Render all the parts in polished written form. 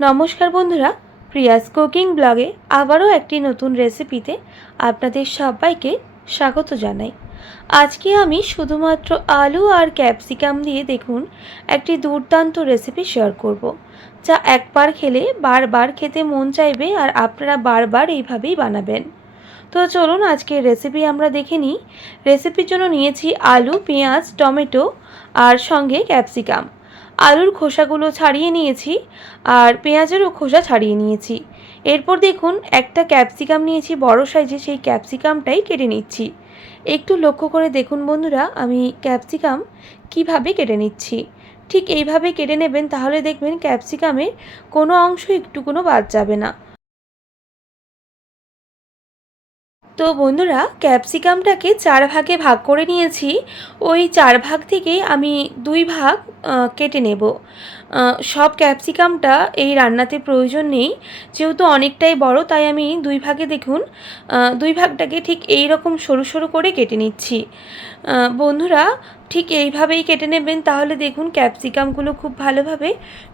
নমস্কার বন্ধুরা, Prius cooking ব্লগে আবারও একটি নতুন রেসিপিতে আপনাদের সবাইকে স্বাগত জানাই। আজকে আমি শুধুমাত্র আলু আর ক্যাপসিকাম দিয়ে দেখুন একটি দুর্দান্ত রেসিপি শেয়ার করব, যা একবার খেলে বারবার খেতে মন চাইবে আর আপনারা বারবার এইভাবেই বানাবেন। তো চলুন আজকের রেসিপি আমরা দেখে নিই। রেসিপির জন্য নিয়েছি আলু, পেঁয়াজ, টমেটো আর সঙ্গে ক্যাপসিকাম। আলুর খোসাগুলো ছাড়িয়ে নিয়েছি আর পেঁয়াজেরও খোসা ছাড়িয়ে নিয়েছি। এরপর দেখুন একটা ক্যাপসিকাম নিয়েছি বড় সাইজে, সেই ক্যাপসিকামটাই কেটে নিচ্ছি। একটু লক্ষ্য করে দেখুন বন্ধুরা, আমি ক্যাপসিকাম কিভাবে কেটে নিচ্ছি। ঠিক এইভাবে কেটে নেবেন, তাহলে দেখবেন ক্যাপসিকামের কোনো অংশ একটুকুনো বাদ যাবে না। তো বন্ধুরা, ক্যাপসিকামটাকে 4 ভাগে ভাগ করে নিয়েছি। ওই 4 ভাগ থেকে আমি 2 ভাগ কেটে নেব। সব ক্যাপসিকামটা এই রান্নাতে প্রয়োজন নেই, যেহেতু অনেকটাই বড়, তাই আমি 2 ভাগে দেখুন 2 ভাগটাকে ঠিক এই রকম সরু সরু করে কেটে নিচ্ছি। বন্ধুরা, ঠিক এইভাবেই কেটে নেবেন, তাহলে দেখুন ক্যাপসিকামগুলো খুব ভালোভাবে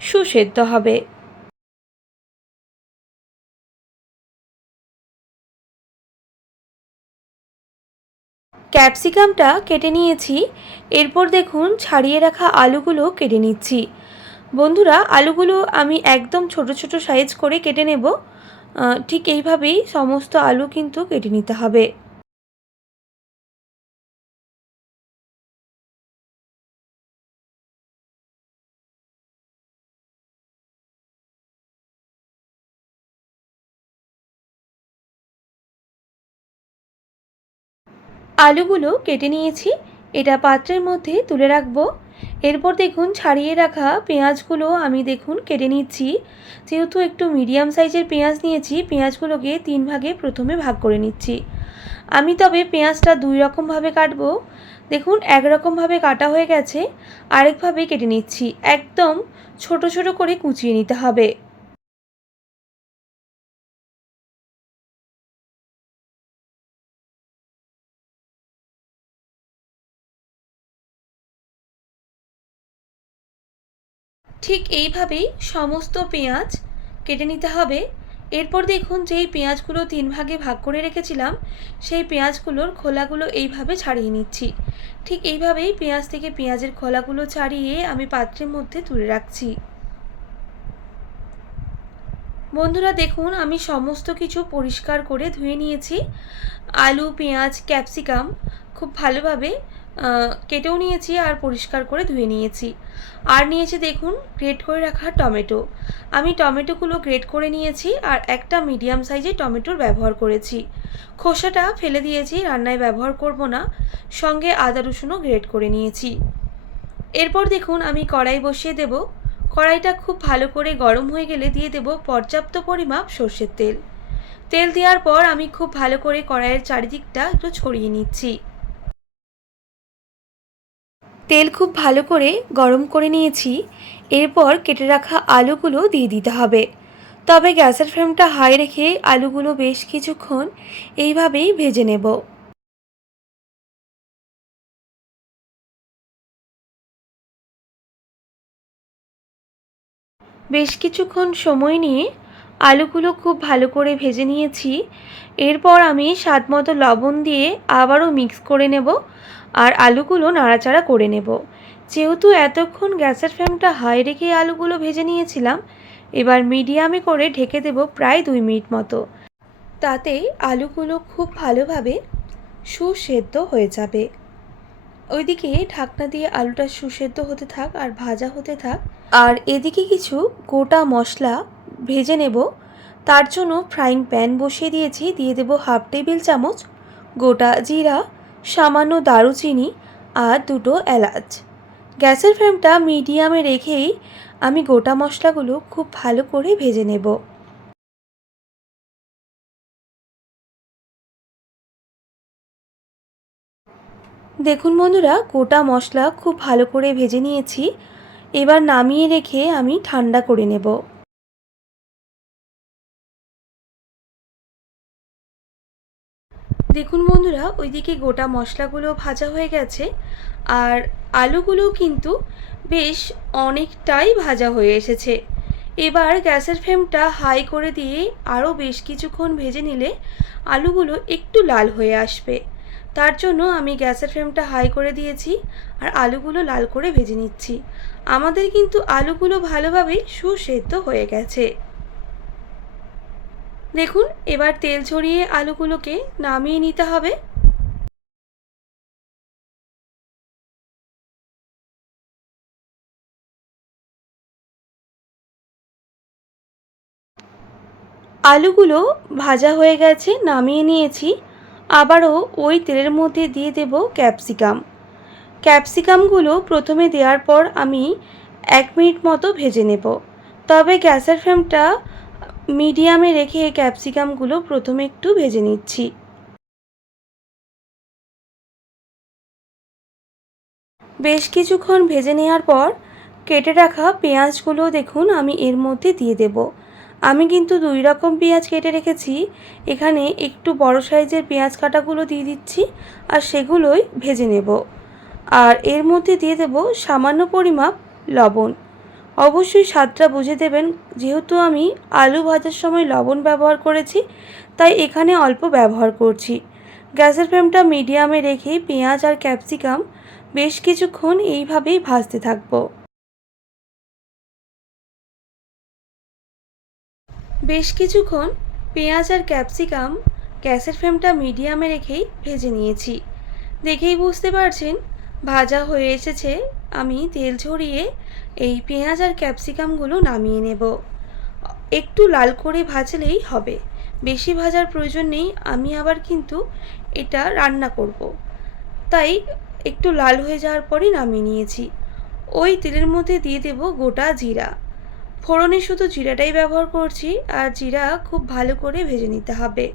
সুসেদ্ধ হবে। ক্যাপসিকামটা কেটে নিয়েছি। এরপর দেখুন ছাড়িয়ে রাখা আলুগুলো কেটে নিচ্ছি। বন্ধুরা, আলুগুলো আমি একদম ছোট ছোট সাইজ করে কেটে নেব। ঠিক এইভাবেই সমস্ত আলু কিন্তু কেটে নিতে হবে। আলুগুলো কেটে নিয়েছি, এটা পাত্রের মধ্যে তুলে রাখবো। এরপর দেখুন ছাড়িয়ে রাখা পেঁয়াজগুলো আমি দেখুন কেটে নিচ্ছি। যেহেতু একটু মিডিয়াম সাইজের পেঁয়াজ নিয়েছি, পেঁয়াজগুলোকে 3 ভাগে প্রথমে ভাগ করে নিচ্ছি। আমি তবে পেঁয়াজটা 2 রকমভাবে কাটবো। দেখুন একরকমভাবে কাটা হয়ে গেছে, আরেকভাবে কেটে নিচ্ছি। একদম ছোট ছোট করে কুচিয়ে নিতে হবে। ঠিক এইভাবেই সমস্ত পেঁয়াজ কেটে নিতে হবে। এরপর দেখুন যেই পেঁয়াজগুলো 3 ভাগে ভাগ করে রেখেছিলাম, সেই পেঁয়াজগুলোর খোলাগুলো এইভাবে ছাড়িয়ে নিচ্ছি। ঠিক এইভাবেই পেঁয়াজ থেকে পেঁয়াজের খোলাগুলো ছাড়িয়ে আমি পাত্রের মধ্যে তুলে রাখছি। বন্ধুরা দেখুন, আমি সমস্ত কিছু পরিষ্কার করে ধুয়ে নিয়েছি। আলু, পেঁয়াজ, ক্যাপসিকাম খুব ভালোভাবে কেটেও নিয়েছি আর পরিষ্কার করে ধুয়ে নিয়েছি। আর নিয়েছি দেখুন গ্রেট করে রাখা টমেটো। আমি টমেটোগুলো গ্রেট করে নিয়েছি আর একটা মিডিয়াম সাইজের টমেটোর ব্যবহার করেছি। খোসাটা ফেলে দিয়েছি, রান্নায় ব্যবহার করব না। সঙ্গে আদা রসুনও গ্রেট করে নিয়েছি। এরপর দেখুন আমি কড়াই বসিয়ে দেব। কড়াইটা খুব ভালো করে গরম হয়ে গেলে দিয়ে দেব পর্যাপ্ত পরিমাপ সর্ষের তেল। তেল দেওয়ার পর আমি খুব ভালো করে কড়াইয়ের চারিদিকটা একটু ছড়িয়ে নিচ্ছি। তেল খুব ভালো করে গরম করে নিয়েছি। এরপর কেটে রাখা আলুগুলো দিয়ে দিতে হবে। তবে গ্যাসের ফ্লেমটা হাই রেখে আলুগুলো বেশ কিছুক্ষণ এইভাবেই ভেজে নেব। বেশ কিছুক্ষণ সময় নিয়ে আলুগুলো খুব ভালো করে ভেজে নিয়েছি। এরপর আমি স্বাদমতো লবণ দিয়ে আবারও মিক্স করে নেব আর আলুগুলো নাড়াচাড়া করে নেব। যেহেতু এতক্ষণ গ্যাসের ফ্লেমটা হাই রেখে আলুগুলো ভেজে নিয়েছিলাম, এবার মিডিয়ামে করে ঢেকে দেব প্রায় 2 মিনিট মতো। তাতে আলুগুলো খুব ভালোভাবে সুসেদ্ধ হয়ে যাবে। ওইদিকে ঢাকনা দিয়ে আলুটা সুসেদ্ধ হতে থাক আর ভাজা হতে থাক। আর এদিকে কিছু গোটা মশলা ভেজে নেব। তার জন্য ফ্রাইং প্যান বসিয়ে দিয়েছি। দিয়ে দেব 1/2 টেবিল চামচ গোটা জিরা, সামান্য দারুচিনি আর 2টো এলাচ। গ্যাসের ফ্লেমটা মিডিয়ামে রেখেই আমি গোটা মশলাগুলো খুব ভালো করে ভেজে নেব। দেখুন বন্ধুরা, গোটা মশলা খুব ভালো করে ভেজে নিয়েছি। এবার নামিয়ে রেখে আমি ঠান্ডা করে নেব। দেখুন বন্ধুরা, ওইদিকে গোটা মশলাগুলো ভাজা হয়ে গেছে আর আলুগুলো কিন্তু বেশ অনেকটাই ভাজা হয়ে এসেছে। এবার গ্যাসের ফ্লেমটা হাই করে দিয়ে আরও বেশ কিছুক্ষণ ভেজে নিলে আলুগুলো একটু লাল হয়ে আসবে। তার জন্য আমি গ্যাসের ফ্লেমটা হাই করে দিয়েছি আর আলুগুলো লাল করে ভেজে নিচ্ছি। আমাদের কিন্তু আলুগুলো ভালোভাবে সুসেদ্ধ হয়ে গেছে। দেখুন, এবার তেল ছড়িয়ে আলুগুলোকে নামিয়ে নিতে হবে। আলুগুলো ভাজা হয়ে গেছে, নামিয়ে নিয়েছি। আবারও ওই তেলের মধ্যে দিয়ে দেব ক্যাপসিকাম। ক্যাপসিকামগুলো প্রথমে দেওয়ার পর আমি 1 মিনিট মতো ভেজে নেব। তবে গ্যাসের ফ্লেমটা মিডিয়ামে রেখে ক্যাপসিকামগুলো প্রথমে একটু ভেজে নিচ্ছি। বেশ কিছুক্ষণ ভেজে নেওয়ার পর কেটে রাখা পেঁয়াজগুলো দেখুন আমি এর মধ্যে দিয়ে দেব। আমি কিন্তু 2 রকম পেঁয়াজ কেটে রেখেছি। এখানে একটু বড় সাইজের পেঁয়াজ কাটাগুলো দিয়ে দিচ্ছি আর সেগুলোই ভেজে নেব। আর এর মধ্যে দিয়ে দেব সামান্য পরিমাপ লবণ। অবশ্যই স্বাদটা বুঝে দেবেন, যেহেতু আমি আলু ভাজার সময় লবণ ব্যবহার করেছি তাই এখানে অল্প ব্যবহার করছি। গ্যাসের ফ্লেমটা মিডিয়ামে রেখে পেঁয়াজ আর ক্যাপসিকাম বেশ কিছুক্ষণ এইভাবেই ভাজতে থাকব। বেশ কিছুক্ষণ পেঁয়াজ আর ক্যাপসিকাম গ্যাসের ফ্লেমটা মিডিয়ামে রেখেই ভেজে নিয়েছি। দেখেই বুঝতে পারছেন ভাজা হয়ে এসেছে। আমি তেল ঝরিয়ে এই পেঁয়াজ আর ক্যাপসিকামগুলো নামিয়ে নেব। একটু লাল করে ভাজলেই হবে, বেশি ভাজার প্রয়োজন নেই। আমি আবার কিন্তু এটা রান্না করব, তাই একটু লাল হয়ে যাওয়ার পরই নামিয়ে নিয়েছি। ওই তেলের মধ্যে দিয়ে দেব গোটা জিরা। ফোড়নে শুধু জিরাটাই ব্যবহার করছি আর জিরা খুব ভালো করে ভেজে নিতে হবে।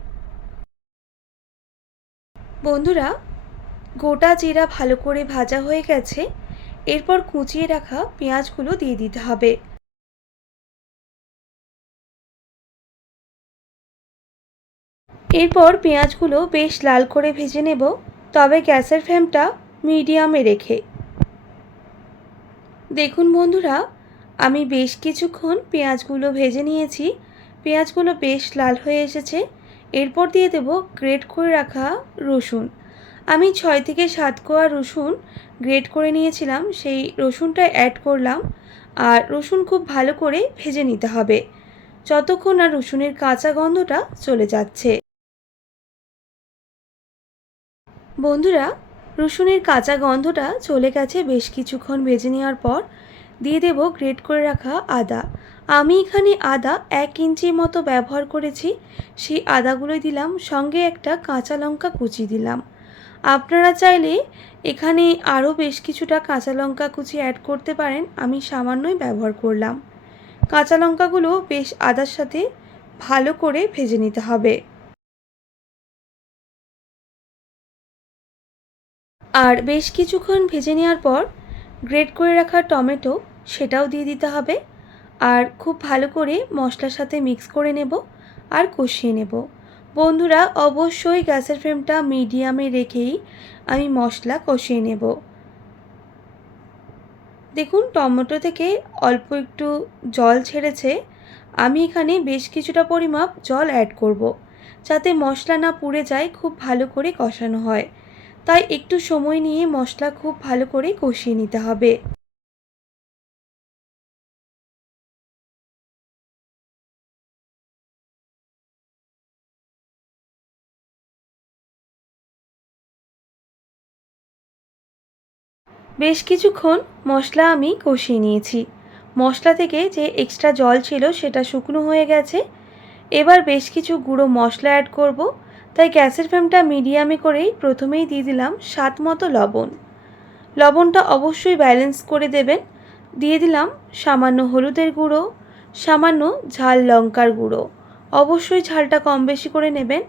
বন্ধুরা, গোটা জিরা ভালো করে ভাজা হয়ে গেছে। এরপর কুচিয়ে রাখা পেঁয়াজগুলো দিয়ে দিতে হবে। এরপর পেঁয়াজগুলো বেশ লাল করে ভেজে নেব, তবে গ্যাসের ফ্লেমটা মিডিয়ামে রেখে। দেখুন বন্ধুরা, আমি বেশ কিছুক্ষণ পেঁয়াজগুলো ভেজে নিয়েছি। পেঁয়াজগুলো বেশ লাল হয়ে এসেছে। এরপর দিয়ে দেব গ্রেট করে রাখা রসুন। আমি 6 থেকে 7 কোয়া রসুন গ্রেট করে নিয়েছিলাম, সেই রসুনটা অ্যাড করলাম। আর রসুন খুব ভালো করে ভেজে নিতে হবে যতক্ষণ না রসুনের কাঁচা গন্ধটা চলে যাচ্ছে। বন্ধুরা, রসুনের কাঁচা গন্ধটা চলে গেছে। বেশ কিছুক্ষণ ভেজে নেওয়ার পর দিয়ে দেব গ্রেট করে রাখা আদা। আমি এখানে আদা 1 ইঞ্চির মতো ব্যবহার করেছি, সেই আদাগুলোই দিলাম। সঙ্গে একটা কাঁচা লঙ্কা কুচি দিলাম। আপনারা চাইলে এখানে আরও বেশ কিছুটা কাঁচা লঙ্কা কুচি অ্যাড করতে পারেন, আমি সামান্যই ব্যবহার করলাম। কাঁচা লঙ্কাগুলো বেশ আদার সাথে ভালো করে ভেজে নিতে হবে। আর বেশ কিছুক্ষণ ভেজে নেওয়ার পর গ্রেট করে রাখা টমেটো সেটাও দিয়ে দিতে হবে। আর খুব ভালো করে মশলার সাথে মিক্স করে নেব আর কষিয়ে নেব। বন্ধুরা, অবশ্যই গ্যাসের ফ্লেমটা মিডিয়ামে রেখেই আমি মশলা কষিয়ে নেব। দেখুন, টমেটো থেকে অল্প একটু জল ছেড়েছে। আমি এখানে বেশ কিছুটা পরিমাপ জল অ্যাড করব, যাতে মশলা না পুড়ে যায়, খুব ভালো করে কষানো হয়। তাই একটু সময় নিয়ে মশলা খুব ভালো করে কষিয়ে নিতে হবে। বেশ কিছুক্ষণ মশলা আমি কষিয়ে নিয়েছি। মশলা থেকে যে এক্সট্রা জল ছিল সেটা শুকনো হয়ে গেছে। এবার বেশ কিছু গুঁড়ো মশলা অ্যাড করব, তাই গ্যাসের ফ্লেমটা মিডিয়ামে করেই প্রথমেই দিয়ে দিলাম স্বাদ মতো লবণ। লবণটা অবশ্যই ব্যালেন্স করে দেবেন। দিয়ে দিলাম সামান্য হলুদের গুঁড়ো, সামান্য ঝাল লঙ্কার গুঁড়ো। অবশ্যই ঝালটা কম বেশি করে নেবেন।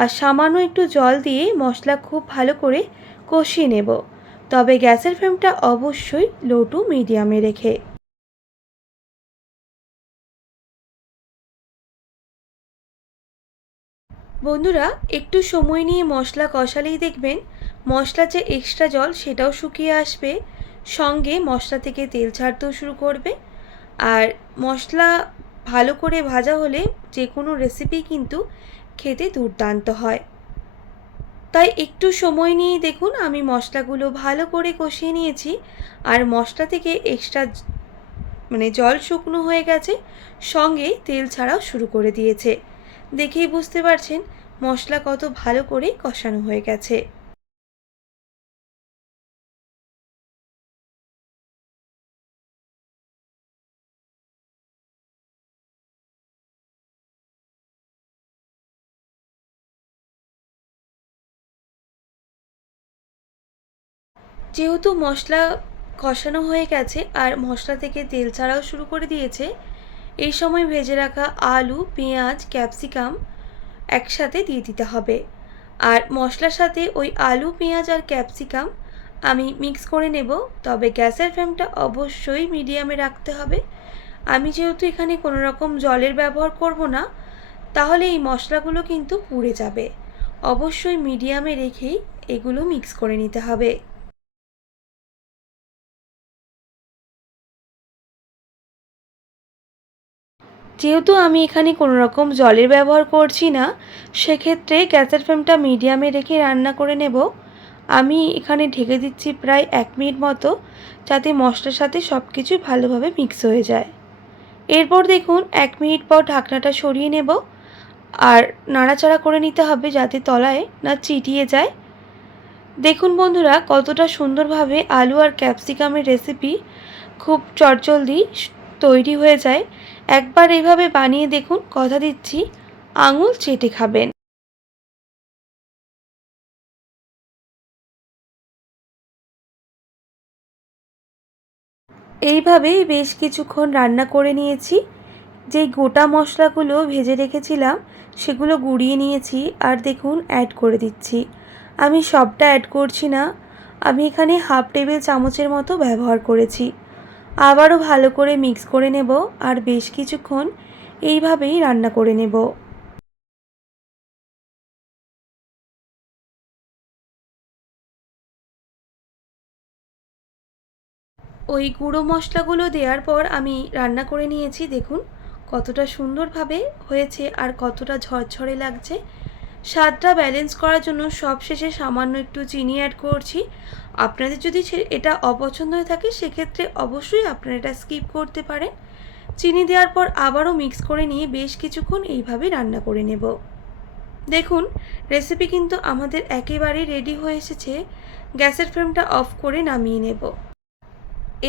আর সামান্য একটু জল দিয়ে মশলা খুব ভালো করে কষিয়ে নেব, তবে গ্যাসের ফ্লেমটা অবশ্যই লো টু মিডিয়ামে রেখে। বন্ধুরা, একটু সময় নিয়ে মশলা কষালেই দেখবেন মশলার যে এক্সট্রা জল সেটাও শুকিয়ে আসবে, সঙ্গে মশলা থেকে তেল ছাড়তেও শুরু করবে। আর মশলা ভালো করে ভাজা হলে যে কোনো রেসিপি কিন্তু খেতে দুর্দান্ত হয়। তাই একটু সময় নিয়ে দেখুন আমি মশলাগুলো ভালো করে কষিয়ে নিয়েছি, আর মশলা থেকে এক্সট্রা জল শুকনো হয়ে গেছে, সঙ্গে তেল ছাড়াও শুরু করে দিয়েছে। দেখেই বুঝতে পারছেন মশলা কত ভালো করে কষানো হয়ে গেছে। যেহেতু মশলা কষানো হয়ে গেছে আর মশলা থেকে তেল ছাড়াও শুরু করে দিয়েছে, এই সময় ভেজে রাখা আলু, পেঁয়াজ, ক্যাপসিকাম একসাথে দিয়ে দিতে হবে। আর মশলার সাথে ওই আলু, পেঁয়াজ আর ক্যাপসিকাম আমি মিক্স করে নেব। তবে গ্যাসের ফ্লেমটা অবশ্যই মিডিয়ামে রাখতে হবে। আমি যেহেতু এখানে কোনো রকম জলের ব্যবহার করব না, তাহলে এই মশলাগুলো কিন্তু পুড়ে যাবে। অবশ্যই মিডিয়ামে রেখেই এগুলো মিক্স করে নিতে হবে। যেহেতু আমি এখানে কোনো রকম জলের ব্যবহার করছি না, সেক্ষেত্রে গ্যাসের ফ্লেমটা মিডিয়ামে রেখে রান্না করে নেব। আমি এখানে ঢেকে দিচ্ছি প্রায় 1 মিনিট মতো, যাতে মশলার সাথে সব কিছু ভালোভাবে মিক্স হয়ে যায়। এরপর দেখুন 1 মিনিট পর ঢাকনাটা সরিয়ে নেব, আর নাড়াচাড়া করে নিতে হবে যাতে তলায় না চিটিয়ে যায়। দেখুন বন্ধুরা কতটা সুন্দরভাবে আলু আর ক্যাপসিকামের রেসিপি খুব চটজলদি তৈরি হয়ে যায়। একবার এইভাবে বানিয়ে দেখুন, কথা দিচ্ছি আঙুল চেটে খাবেন। এইভাবেই বেশ কিছুক্ষণ রান্না করে নিয়েছি। যেই গোটা মশলাগুলো ভেজে রেখেছিলাম সেগুলো গুঁড়িয়ে নিয়েছি, আর দেখুন অ্যাড করে দিচ্ছি। আমি সবটা অ্যাড করছি না, আমি এখানে হাফ টেবিল চামচের মতো ব্যবহার করেছি। আবারও ভালো করে মিক্স করে নেব, আর বেশ কিছুক্ষণ এইভাবেই রান্না করে নেব। ওই গুঁড়ো মশলাগুলো দেওয়ার পর আমি রান্না করে নিয়েছি। দেখুন কতটা সুন্দরভাবে হয়েছে আর কতটা ঝরঝরে লাগছে। স্বাদটা ব্যালেন্স করার জন্য সবশেষে সামান্য একটু চিনি অ্যাড করছি। আপনাদের যদি এটা অপছন্দ হয়ে থাকে সেক্ষেত্রে অবশ্যই আপনারা এটা স্কিপ করতে পারেন। চিনি দেওয়ার পর আবারও মিক্স করে নিয়ে বেশ কিছুক্ষণ এইভাবে রান্না করে নেব। দেখুন রেসিপি কিন্তু আমাদের একেবারেই রেডি হয়ে এসেছে। গ্যাসের ফ্লেমটা অফ করে নামিয়ে নেব।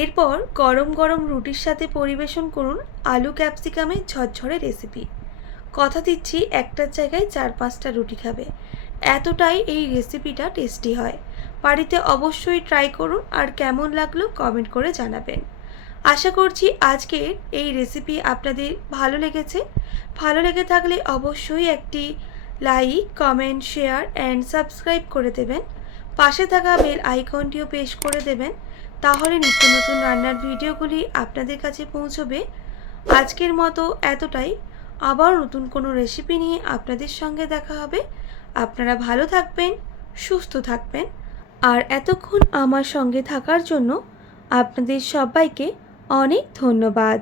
এরপর গরম গরম রুটির সাথে পরিবেশন করুন আলু ক্যাপসিকামের ঝরঝরে রেসিপি। কথা দিচ্ছি একটার জায়গায় 4-5টা রুটি খাবে, এতটাই এই রেসিপিটা টেস্টি হয়। বাড়িতে অবশ্যই ট্রাই করুন, আর কেমন লাগলো কমেন্ট করে জানাবেন। আশা করছি আজকের এই রেসিপি আপনাদের ভালো লেগেছে। ভালো লেগে থাকলে অবশ্যই একটি like, comment, share and subscribe করে দেবেন। পাশে থাকা বেল আইকনটিও প্রেস করে দেবেন, তাহলে নিত্য নতুন রান্নার ভিডিওগুলি আপনাদের কাছে পৌঁছবে। আজকের মতো এতটাই। আবার নতুন কোনো রেসিপি নিয়ে আপনাদের সঙ্গে দেখা হবে। আপনারা ভালো থাকবেন, সুস্থ থাকবেন, আর এতক্ষণ আমার সঙ্গে থাকার জন্য আপনাদের সবাইকে অনেক ধন্যবাদ।